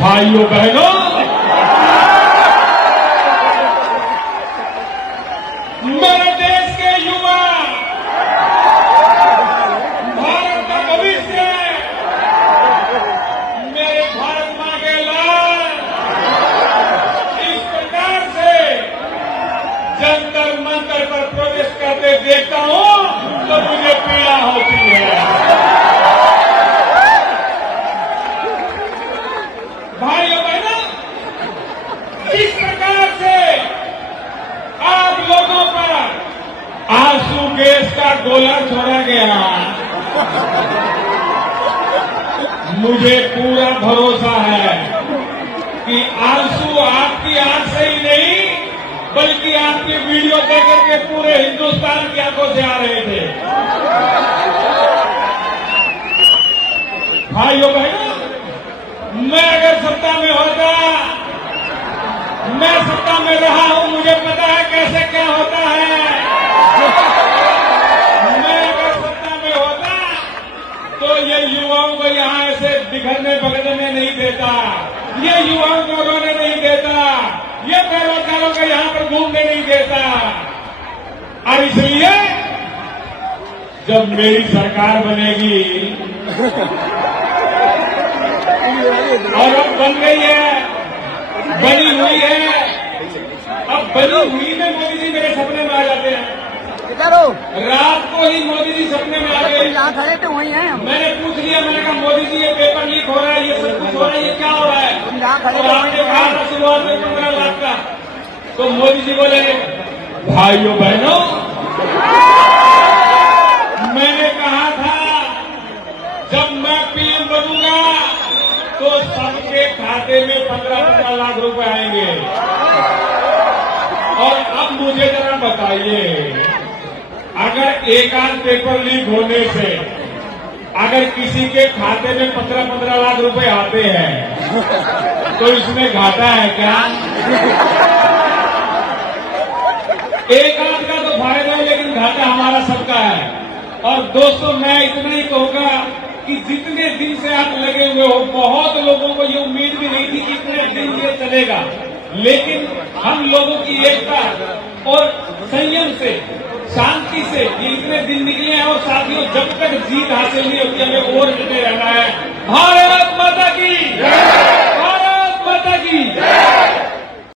भाइयों बहनों, मेरे देश के युवा, भारत का भविष्य, मेरे भारत मां के लाल, इस प्रकार से जंतर मंतर पर प्रोटेस्ट करते देखता हूं तो मुझे पीड़ा होती है। भाइयों बहनों, इस प्रकार से आप लोगों पर आंसू गैस का गोला छोड़ा गया। मुझे पूरा भरोसा है कि आंसू आपकी आंख से ही नहीं बल्कि आपकी वीडियो देखकर के पूरे हिंदुस्तान की आंखों से आ रहे थे। भाइयों बहनों, मैं अगर सत्ता में होता, मैं सत्ता में रहा हूं, मुझे पता है कैसे क्या होता है। मैं अगर सत्ता में होता तो ये युवाओं को यहां ऐसे बिखरने बगड़ने नहीं देता, ये युवाओं को रोने नहीं देता, ये बेरोजगारों को यहां पर घूमने नहीं देता। और इसलिए जब मेरी सरकार बनेगी और अब बन गई है, बनी हुई है, अब बनी हुई में मोदी जी मेरे सपने में आ जाते हैं। रात को ही मोदी जी सपने में आ गए। यहाँ खड़े तो वही हैं। मैंने पूछ लिया, मैंने कहा मोदी जी ये पेपर लीक हो रहा है, ये सब कुछ हो रहा है, ये क्या हो रहा है? और आपने कहा था शुरुआत में 15 लाख का, तो मोदी जी बोले भाइयों बहनों, मैंने कहा था जब मैं पीएम बनूंगा तो सबके खाते में 15-15 लाख रुपए आएंगे। और अब मुझे जरा बताइए, अगर एक आध पेपर लीक होने से अगर किसी के खाते में 15-15 लाख रुपए आते हैं तो इसमें घाटा है क्या? एक आध का तो फायदा है लेकिन घाटा हमारा सबका है। और दोस्तों, मैं इतना ही कहूंगा कि जितने दिन से आप लगे हुए हो, बहुत लोगों को ये उम्मीद भी नहीं थी कि इतने दिन ये चलेगा, लेकिन हम लोगों की एकता और संयम से, शांति से ये इतने दिन निकले हैं। और साथियों, जब तक जीत हासिल नहीं होती हमें और डटे रहना है। भारत माता की, भारत माता की।